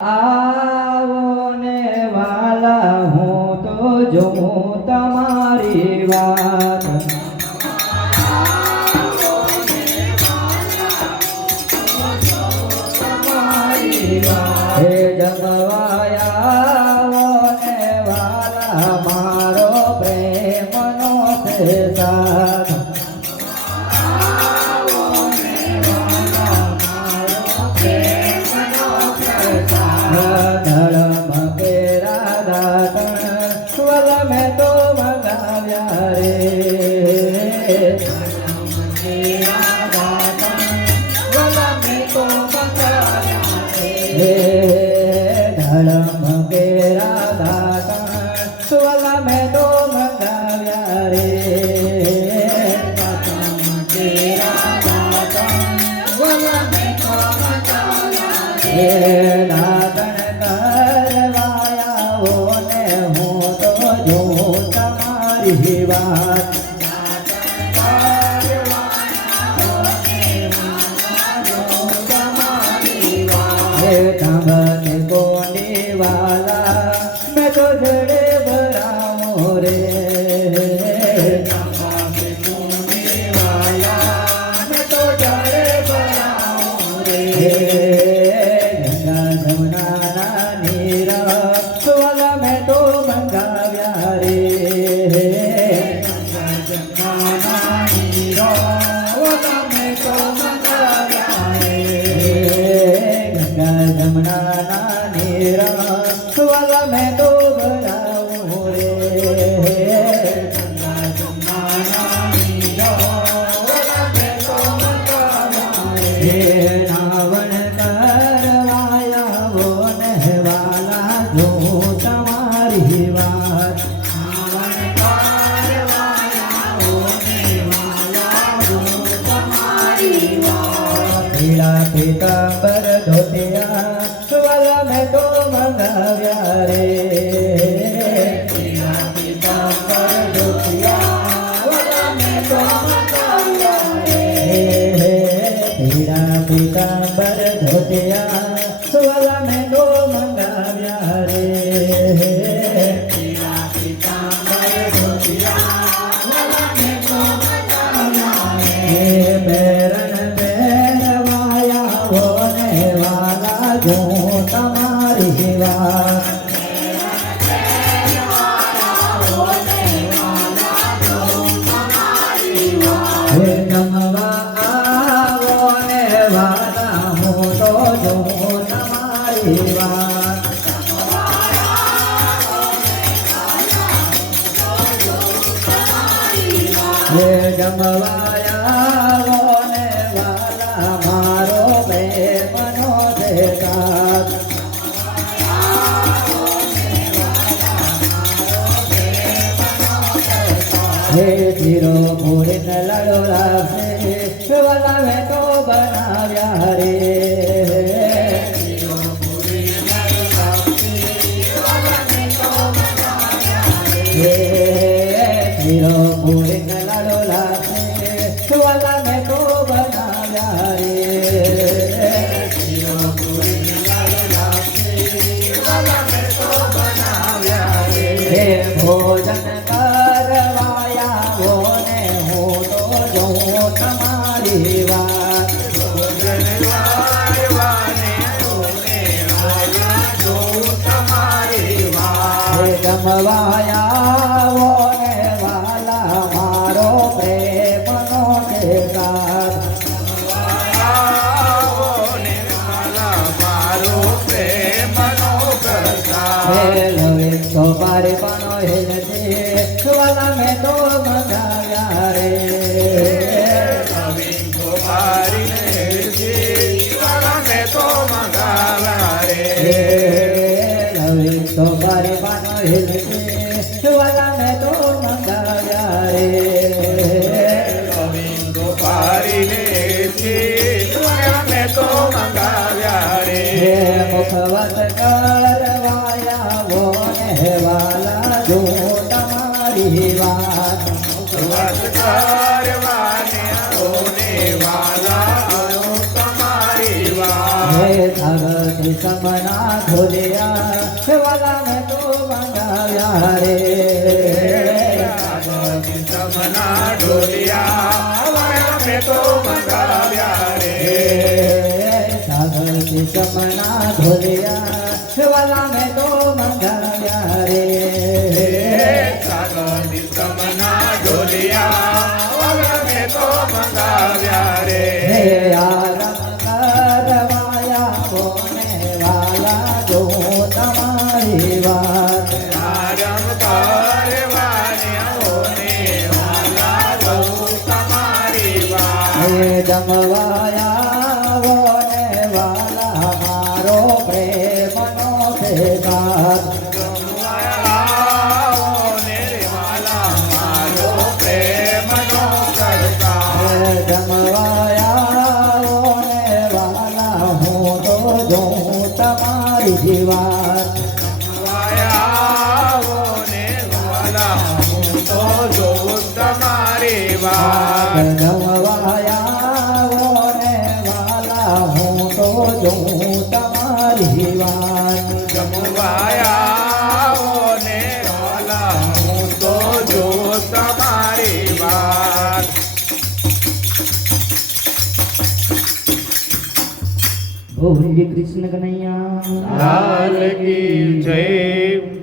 આવો ને વાલા હું તો જોઉં તમારી વાત હે જમવાયા ને વાલા મારો પ્રેમનો છે સાથ मैं तो मंगाव्या रे धड़म के राधा वाला मैं तो मंगाव्या रे તમારી વાત કાંબતે કોંડી વાલા મેં તો જડે ભરાવો રે કાંબતે કોંડી વાલા મેં તો જડે ભરાવો રે ગંગા જમના નીરા વાલા મેં તો મંગાવ્યા રે जमुना नीरा वाला मैं तो भराऊं रे नावन करवाया वो नहवाला जो तुम्हारी बात पीतांबर धोतिया वाला मैं तो मंगाव्या रे पीतांबर धोतिया वाला मैं तो मंगाव्या रे पीतांबर धोतिया वाला मैं तो मंगाव्या रे पीतांबर धोतिया वाला मैं तो मंगाव्या रे मेरन जो तुम्हारी बात हे जमवा आवो ने वाला हूँ तो जो तुम्हारी बात हे जमवाया आवो ने वाला मारो प्रेमनो हे धीरो पूरे न लड़ो से वाला मैं तो बनाव्या रे धीरो पूरे न लड़ो से वाला मैं तो बनाव्या रे भोजन करवाया वो ने हो तो जो तुम्हारी बात भोजन करवाने होने वाला जो तुम्हारी बात जमवाया वो ने वाला मारो प्रेमनो के साथ तो पारे पानो हेलते वाला मैं तो मंगाव्या रे तो पारी हेलते वाला मैं तो मंगाव्या रे तो पारे पानो हेलते वाला मैं तो मंगाव्या रे तो पारी हेलते वाला मैं तो मंगाव्या रे मुखवत करवाया वो वाला जो तुम्हारी बात करवाने होने वाला जो तुम्हारी बात સમના ઢોલિયા વાલા મેં તો મંગાવ્યા રે સમના ઢોલિયા વાલા મેં તો મંગાવ્યા રે સાગરથી સમના ઢોલિયા વાલા મેં તો મંગાવ્યા રે સાગરની સમના ઢોલિયા વાલા મેં તો મંગાવ્યા રે આરમ કરવાયા કોને વાલા જો તમારી વાત આરમ કરવાને વાલા રહું તમારી વાત જમવાયા કોને વાલા મારો પ્રેમનો ભેગાર જમવાયા કોને વાલા હું તો જોઉં તમારી જીવાત તમારી વાત જમવાયા કોને વાલા હું તો જોઉં તમારી વાત જમવાયા ને વાલા હું તો જો તમારી વાત બોલીએ કૃષ્ણ કનૈયા લાલ કી જય